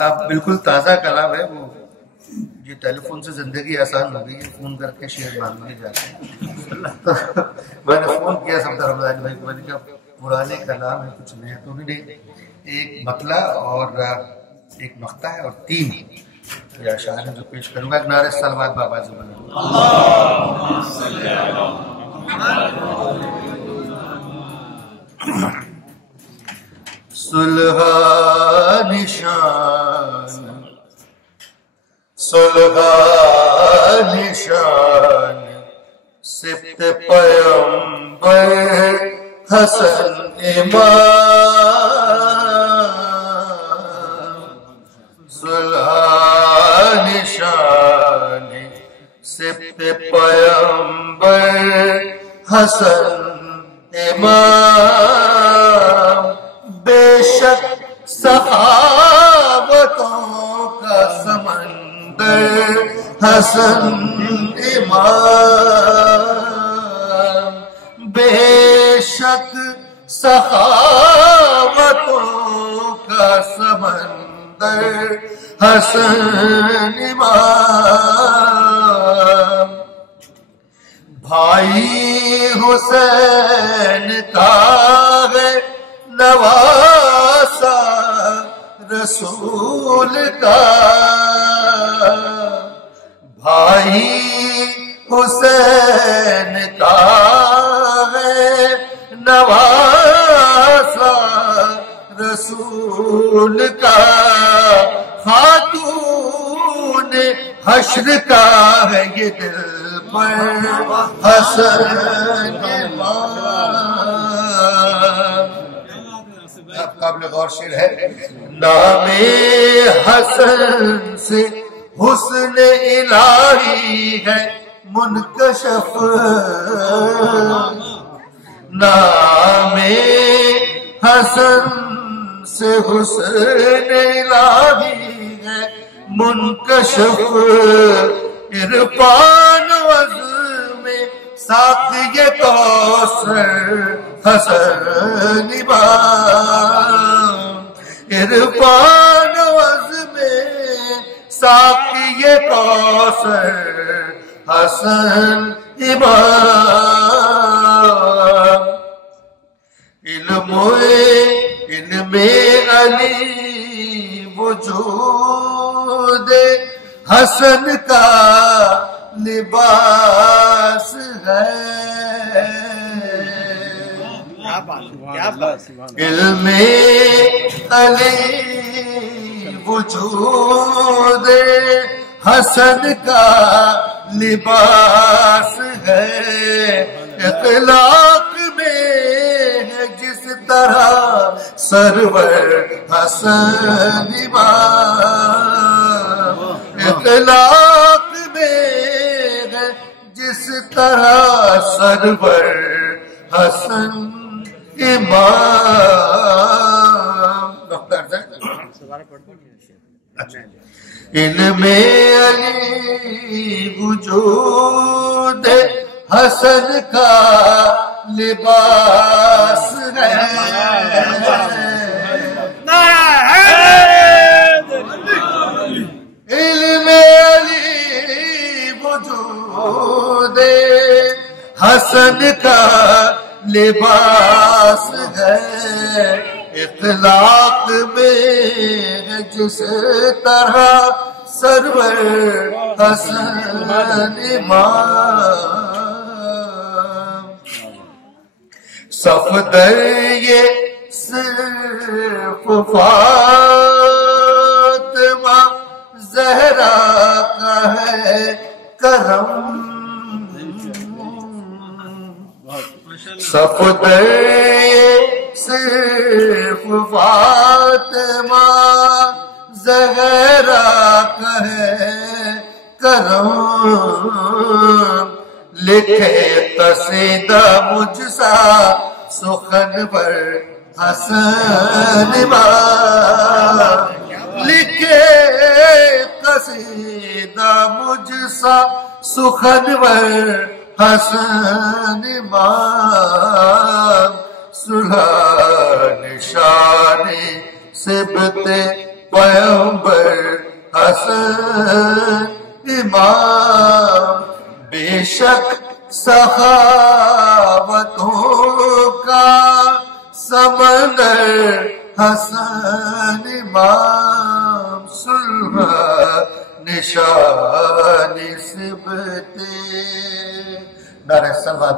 आप बिल्कुल ताज़ा कलाम है वो। ये टेलीफोन से जिंदगी आसान हो गई है, फोन करके शेर मांग लिए जाते हैं। मैंने फोन किया सफदर रमजान भाई को, मैंने कहा पुराने कलाम है कुछ नया तो नहीं। एक मतला और एक मख्ता है और 3 या शायर जो पेश करूंगा। एक नारे सलवात बाबा जी बने सुलहा निशान सुलहा निशान सिफ्त पैगंबर हसन इमाम सुलहा निशान सिफ्त पैगंबर हसन इमाम बेशक सखावतों का समंदर हसन इमाम बेशक सखावतों का समंदर हसन इमाम भाई हुसैन का है नवासा रसूल का भाई हुसैन का है नवासा रसूल का खातून हश्र का है ये दिल पर हसन काबिल गौर शेर है। नामे हसन से हुस्न इलाही है मुनकशफ नामे हसन से हुस्न इलाही है मुनकशफ इरफान वज़ में साक़िए कौसर हसन इमाम इरफान वज़ में साक़िए कौसर हसन इमाम इल्मे अली वजूद हसन का लिबास है इल्मे अली वजूद हसन का लिबास है इखलाक में है जिस तरह सरवर हसन इमाम इखलाक में है जिस तरह सरवर हसन इमाम इल्मे अली वजूद हसन का लिबास है इल्मे अली वजूद हसन का लिबास है इखलाक में जिस तरह सरवर हसन इमाम सफदर ये सिर्फ फातिमा ज़हरा का है करम सफदर सिर्फ फातिमा ज़हरा का है करम लिखे कसीदा मुझसा सुखन पर हसन इमाम लिखे कसीदा मुझसा सुखन पर हसन इमाम सुलह निशानी सिबते पैगंबर हसन इमाम, बेशक सखावतों का समंदर हसन इमाम, सुलह निशान सिबते। नारे सलवात।